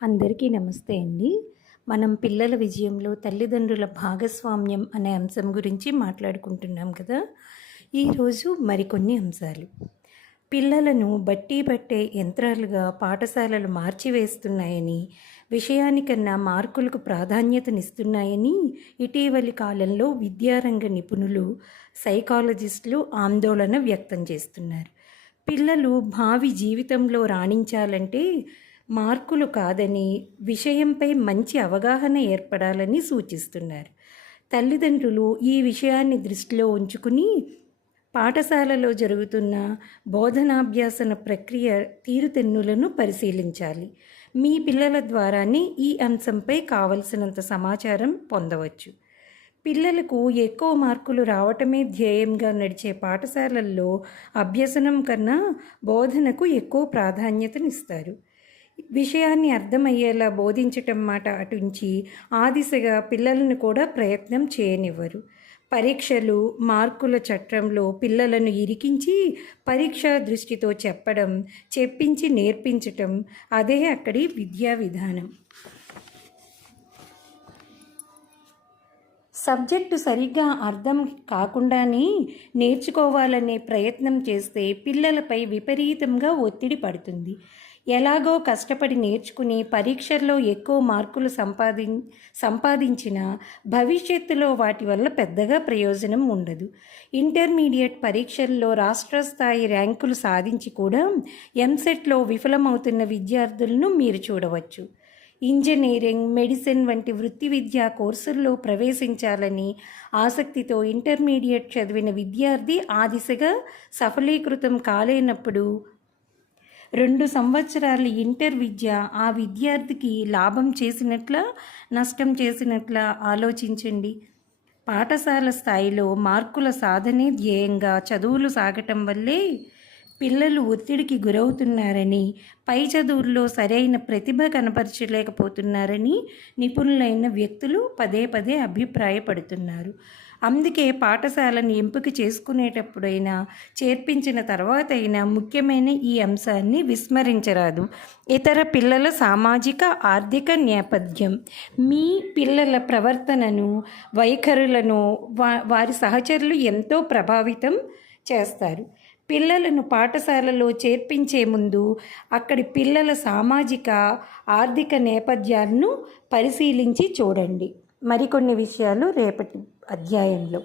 అందరికీ నమస్తే అండి. మనం పిల్లల విజయంలో తల్లిదండ్రుల భాగస్వామ్యం అనే అంశం గురించి మాట్లాడుకుంటున్నాం కదా! ఈరోజు మరికొన్ని అంశాలు. పిల్లలను బట్టి పట్టే యంత్రాలుగా పాఠశాలలు మార్చివేస్తున్నాయని, విషయానికన్నా మార్కులకు ప్రాధాన్యతనిస్తున్నాయని ఇటీవలి కాలంలో విద్యారంగ నిపుణులు, సైకాలజిస్టులు ఆందోళన వ్యక్తం చేస్తున్నారు. పిల్లలు భావి జీవితంలో రాణించాలంటే మార్కులు కాదని, విషయంపై మంచి అవగాహన ఏర్పడాలని సూచిస్తున్నారు. తల్లిదండ్రులు ఈ విషయాన్ని దృష్టిలో ఉంచుకుని పాఠశాలలో జరుగుతున్న బోధనాభ్యాసన ప్రక్రియ తీరుతెన్నులను పరిశీలించాలి. మీ పిల్లల ద్వారానే ఈ అంశంపై కావలసినంత సమాచారం పొందవచ్చు. పిల్లలకు ఎక్కువ మార్కులు రావటమే ధ్యేయంగా నడిచే పాఠశాలల్లో అభ్యసనం కన్నా బోధనకు ఎక్కువ ప్రాధాన్యతనిస్తారు. విషయాన్ని అర్థమయ్యేలా బోధించటం మాట అటుంచి ఆ దిశగా పిల్లలను కూడా ప్రయత్నం చేయనివ్వరు. పరీక్షలు, మార్కుల చట్రంలో పిల్లలను ఇరికించి పరీక్షా దృష్టితో చెప్పడం, చెప్పించి నేర్పించటం అదే అక్కడి విద్యా విధానం. సబ్జెక్టు సరిగ్గా అర్థం కాకుండానే నేర్చుకోవాలనే ప్రయత్నం చేస్తే పిల్లలపై విపరీతంగా ఒత్తిడి పడుతుంది. ఎలాగో కష్టపడి నేర్చుకుని పరీక్షల్లో ఎక్కువ మార్కులు సంపాదించిన భవిష్యత్తులో వాటి వల్ల పెద్దగా ప్రయోజనం ఉండదు. ఇంటర్మీడియట్ పరీక్షల్లో రాష్ట్ర స్థాయి ర్యాంకులు సాధించి కూడా ఎంసెట్లో విఫలమవుతున్న విద్యార్థులను మీరు చూడవచ్చు. ఇంజనీరింగ్, మెడిసిన్ వంటి వృత్తి విద్యా కోర్సుల్లో ప్రవేశించాలని ఆసక్తితో ఇంటర్మీడియట్ చదివిన విద్యార్థి ఆ దిశగా సఫలీకృతం కాలేనప్పుడు 2 సంవత్సరాల ఇంటర్ విద్య ఆ విద్యార్థికి లాభం చేసినట్లా, నష్టం చేసినట్లా ఆలోచించండి. పాఠశాల స్థాయిలో మార్కుల సాధనే ధ్యేయంగా చదువులు సాగటం వల్లే పిల్లలు ఒత్తిడికి గురవుతున్నారని, పై చదువుల్లో సరైన ప్రతిభ కనపరచలేకపోతున్నారని నిపుణులైన వ్యక్తులు పదే పదే అభిప్రాయపడుతున్నారు. అందుకే పాఠశాలను ఎంపిక చేసుకునేటప్పుడైనా, చేర్పించిన తర్వాతైనా ముఖ్యమైన ఈ అంశాన్ని విస్మరించరాదు. ఇతర పిల్లల సామాజిక, ఆర్థిక నేపథ్యం మీ పిల్లల ప్రవర్తనను, వైఖరులను వారి సహచరులు ఎంతో ప్రభావితం చేస్తారు. పిల్లలను పాఠశాలలో చేర్పించే ముందు అక్కడి పిల్లల సామాజిక, ఆర్థిక నేపథ్యాలను పరిశీలించి చూడండి. మరికొన్ని విషయాలు రేపటి అధ్యాయంలో.